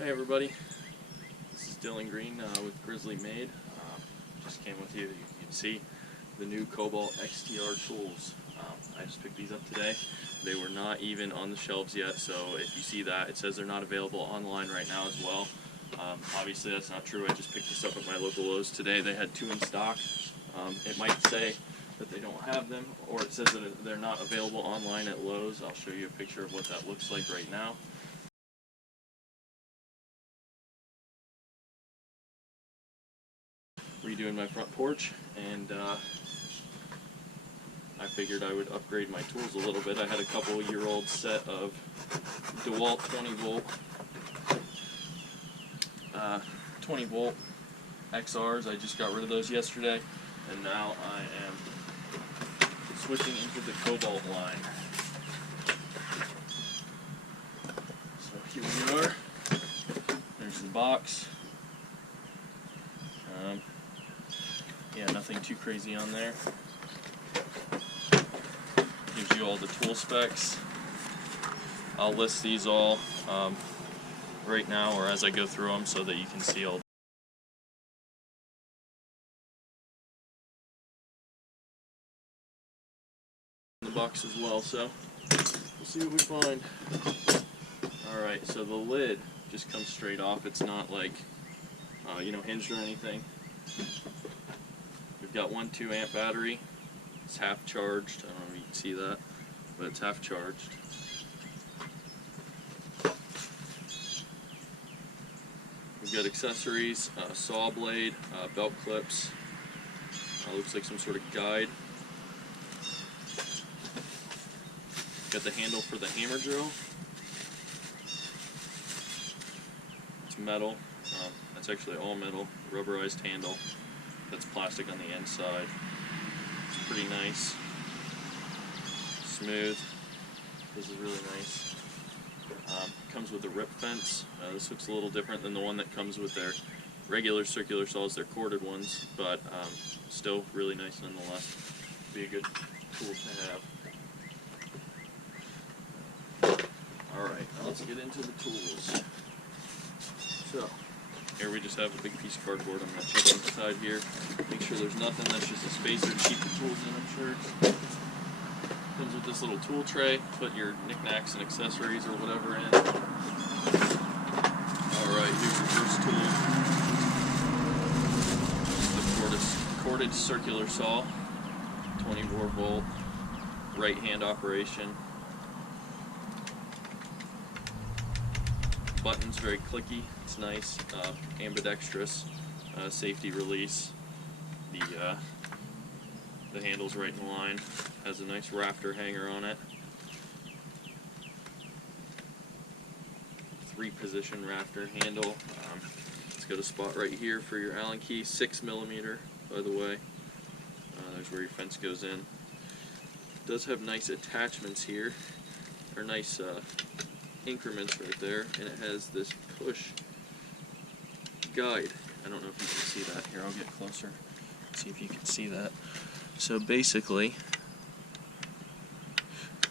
Hey everybody, this is Dylan Green with Grizzly Made. Just came with you. You can see the new Kobalt XTR tools. I just picked these up today. They were not even on the shelves yet, so if you see that, it says they're not available online right now as well. Obviously that's not true. I just picked this up at my local Lowe's today. They had 2 in stock. It might say that they don't have them, or it says that they're not available online at Lowe's. I'll show you a picture of what that looks like right now. Redoing my front porch, and I figured I would upgrade my tools a little bit. I had a couple-year-old set of DeWalt 20-volt XRs. I just got rid of those yesterday, and now I am switching into the Cobalt line. So here we are. There's the box. Yeah, nothing too crazy on there. Gives you all the tool specs. I'll list these all right now, or as I go through them, so that you can see all in the box as well. So we'll see what we find. Alright, so the lid just comes straight off. It's not like hinged or anything. We've got 1 2-amp battery. It's half charged. I don't know if you can see that, but it's half charged. We've got accessories, saw blade, belt clips. Looks like some sort of guide. Got the handle for the hammer drill. It's metal. That's actually all metal, rubberized handle. That's plastic on the inside. It's pretty nice. Smooth. This is really nice. Comes with a rip fence. This looks a little different than the one that comes with their regular circular saws, their corded ones, but still really nice nonetheless. Be a good tool to have. Alright, let's get into the tools. So, here we just have a big piece of cardboard. I'm going to check inside here, make sure there's nothing. That's just a spacer to keep the tools in, I'm sure. Comes with this little tool tray. Put your knickknacks and accessories or whatever in. Alright, here's your first tool. This is the corded circular saw. 24-volt, right-hand operation. Button's very clicky, it's nice, ambidextrous, safety release. The handle's right in line, has a nice rafter hanger on it. 3-position rafter handle. It's got a spot right here for your Allen key, 6mm, by the way. There's where your fence goes in. It does have nice attachments here, or nice increments right there, and it has this push guide. I don't know if you can see that. Here, I'll get closer, see if you can see that. So basically,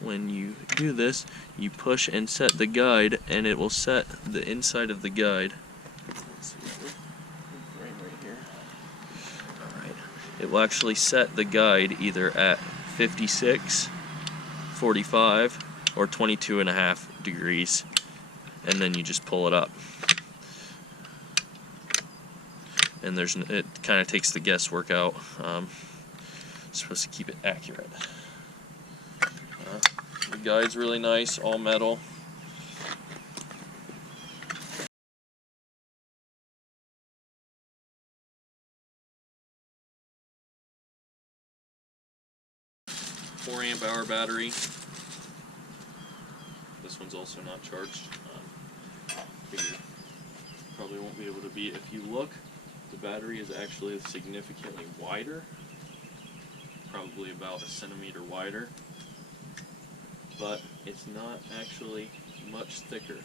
when you do this, you push and set the guide, and it will set the inside of the guide. Let's see, right here. Alright. It will actually set the guide either at 56, 45, or 22.5 degrees, and then you just pull it up. And it kind of takes the guesswork out. It's supposed to keep it accurate. The guide's really nice, all metal. "4-amp-hour battery. This one's also not charged. Figure probably won't be able to beat. If you look, the battery is actually significantly wider, probably about 1 centimeter wider, but it's not actually much thicker.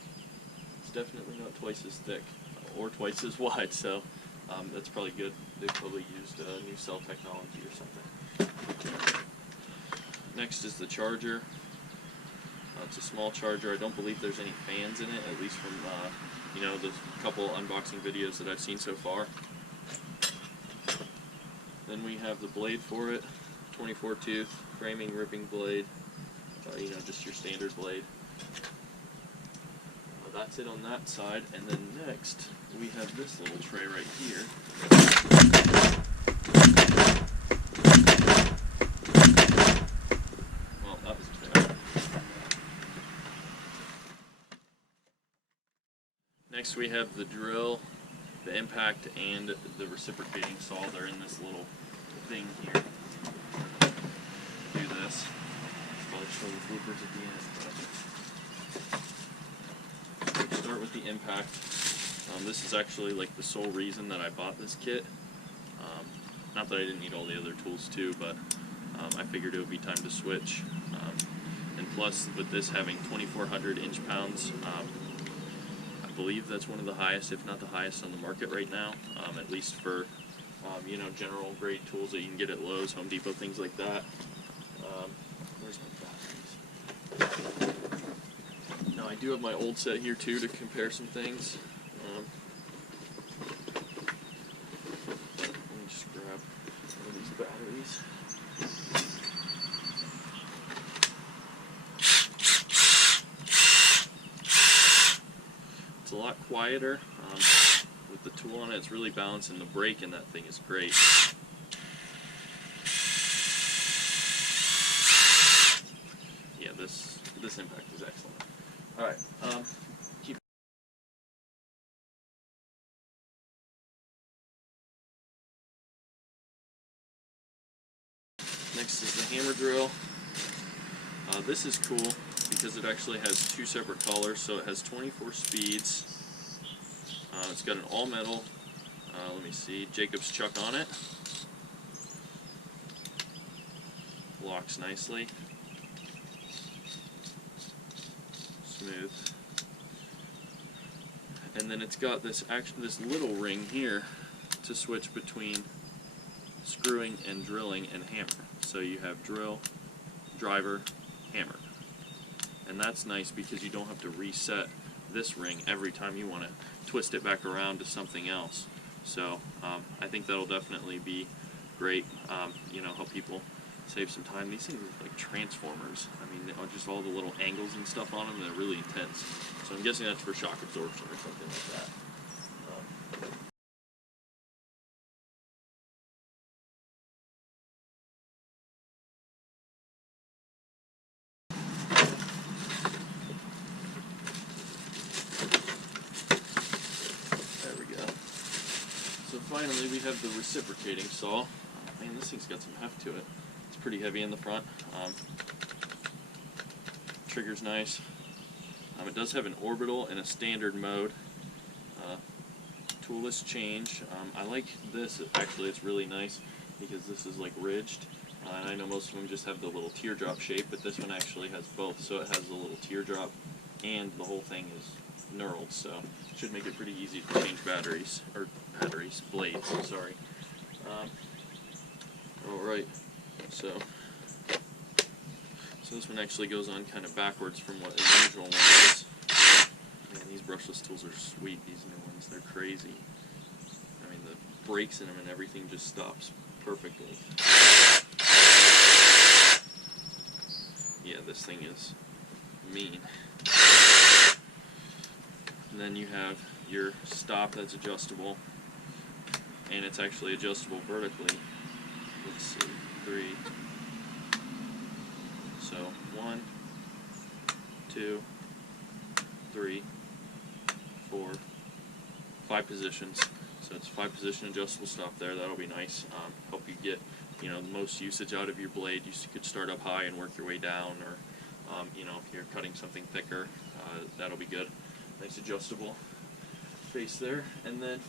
It's definitely not twice as thick or twice as wide, so that's probably good. They probably used new cell technology or something. Next is the charger. It's a small charger. I don't believe there's any fans in it, at least from you know, the couple unboxing videos that I've seen so far. Then we have the blade for it, 24 tooth framing ripping blade, you know, just your standard blade. That's it on that side, and then next we have this little tray right here. Well, that was bad. Next we have the drill, the impact, and the reciprocating saw. They're in this little thing here. Do this. I'll probably show the bloopers at the end. But start with the impact. This is actually like the sole reason that I bought this kit. Not that I didn't need all the other tools too, but I figured it would be time to switch. And plus, with this having 2,400 inch-pounds, I believe that's one of the highest, if not the highest, on the market right now. At least for you know, general grade tools that you can get at Lowe's, Home Depot, things like that. Where's my batteries? Now I do have my old set here too to compare some things. Let me just grab one of these batteries. It's a lot quieter. With the tool on it, it's really balanced, and the brake in that thing is great. Yeah, this impact is excellent. All right, next is the hammer drill. This is cool because it actually has two separate colors, so it has 24 speeds. It's got an all metal, let me see, Jacob's chuck on it. Locks nicely. Smooth. And then it's got this little ring here to switch between screwing and drilling and hammer. So you have drill, driver, hammer. And that's nice because you don't have to reset this ring every time you want to twist it back around to something else. So I think that'll definitely be great, you know, help people save some time. These things are like transformers. I mean, just all the little angles and stuff on them, they're really intense. So I'm guessing that's for shock absorption or something like that. There we go. So finally we have the reciprocating saw. Man, this thing's got some heft to it. It's pretty heavy in the front. Trigger's nice. It does have an orbital and a standard mode. Toolless change. I like this. Actually, it's really nice because this is like ridged. And I know most of them just have the little teardrop shape, but this one actually has both. So it has a little teardrop, and the whole thing is knurled. So it should make it pretty easy to change blades. Sorry. Alright, so this one actually goes on kind of backwards from what the usual one is. Man, these brushless tools are sweet, these new ones, they're crazy. I mean, the brakes in them and everything just stops perfectly. Yeah, this thing is mean. And then you have your stop that's adjustable, and it's actually adjustable vertically. Let's see, 3. So 1, 2, 3, 4, 5 positions. So it's 5 position adjustable stop there. That'll be nice. Help you get, you know, the most usage out of your blade. You could start up high and work your way down, or you know, if you're cutting something thicker, that'll be good. Nice adjustable face there, and then.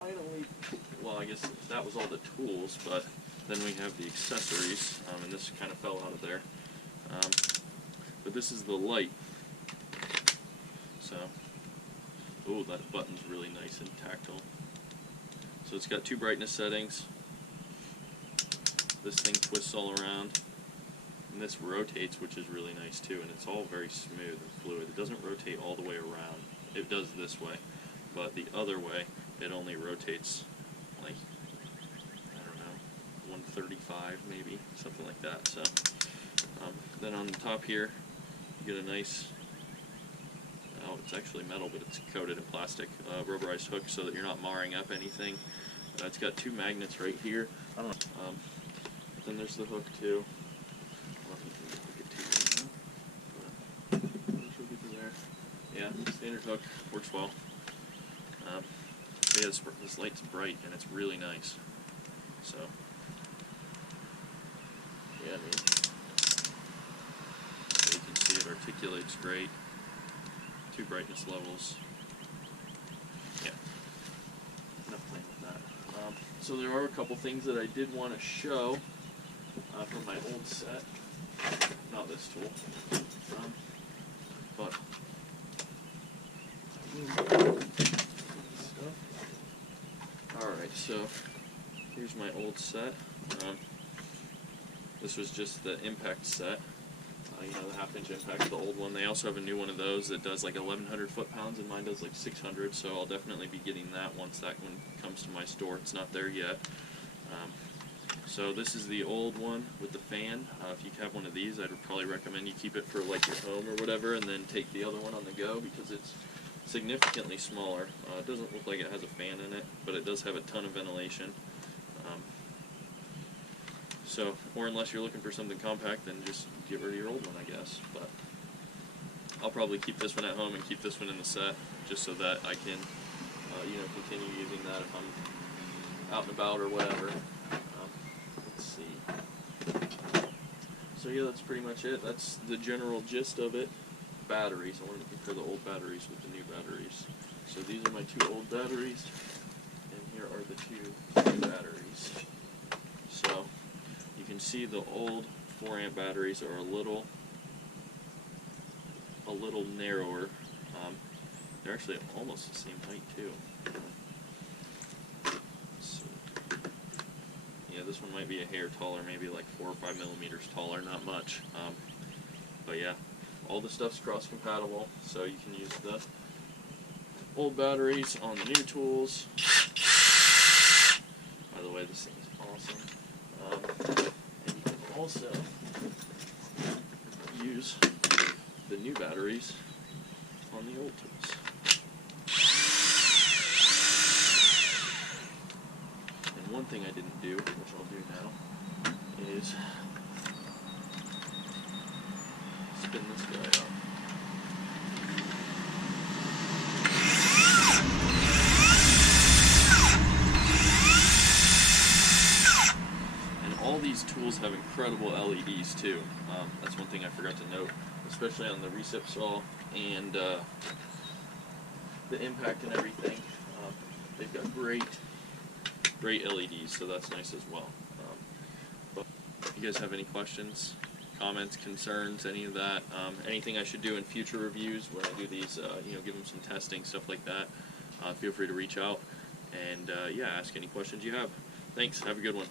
Finally, well, I guess that was all the tools, but then we have the accessories, and this kind of fell out of there. But this is the light. So, oh, that button's really nice and tactile. So it's got 2 brightness settings. This thing twists all around, and this rotates, which is really nice too, and it's all very smooth and fluid. It doesn't rotate all the way around. It does this way, but the other way it only rotates like, I don't know, 135 maybe, something like that. So then on the top here you get a nice, oh, it's actually metal, but it's coated in plastic, rubberized hook so that you're not marring up anything. It's got 2 magnets right here. I don't know. Then there's the hook too. I don't know if you can hook it to you now, but hook it to there. Yeah, standard hook, works well. But yeah, this light's bright and it's really nice. So yeah, I mean, so you can see it articulates great. 2 brightness levels. Yeah, enough playing with that. So there are a couple things that I did want to show from my old set. Not this tool, but alright, so here's my old set. This was just the impact set. You know, the 1/2 inch impact, the old one. They also have a new one of those that does like 1,100 foot-pounds, and mine does like 600, so I'll definitely be getting that once that one comes to my store. It's not there yet. So this is the old one with the fan. If you have one of these, I'd probably recommend you keep it for like your home or whatever, and then take the other one on the go because it's significantly smaller. It doesn't look like it has a fan in it, but it does have a ton of ventilation. So, or unless you're looking for something compact, then just get rid of your old one, I guess. But I'll probably keep this one at home and keep this one in the set, just so that I can, you know, continue using that if I'm out and about or whatever. Let's see. So yeah, that's pretty much it. That's the general gist of it. Batteries. I wanted to compare the old batteries with the new batteries. So these are my 2 old batteries, and here are the 2 new batteries. So you can see the old 4-amp batteries are a little narrower. They're actually almost the same height too. Let's see. Yeah, this one might be a hair taller, maybe like 4 or 5 millimeters taller, not much. But yeah, all the stuff's cross-compatible, so you can use the old batteries on the new tools. By the way, this thing is awesome. And you can also use the new batteries on the old tools. And one thing I didn't do, which I'll do now, is spin this guy up. All these tools have incredible LEDs too. That's one thing I forgot to note, especially on the recip saw and the impact and everything. They've got great LEDs, so that's nice as well. But if you guys have any questions, comments, concerns, any of that, anything I should do in future reviews when I do these, you know, give them some testing, stuff like that, feel free to reach out and yeah, ask any questions you have. Thanks. Have a good one.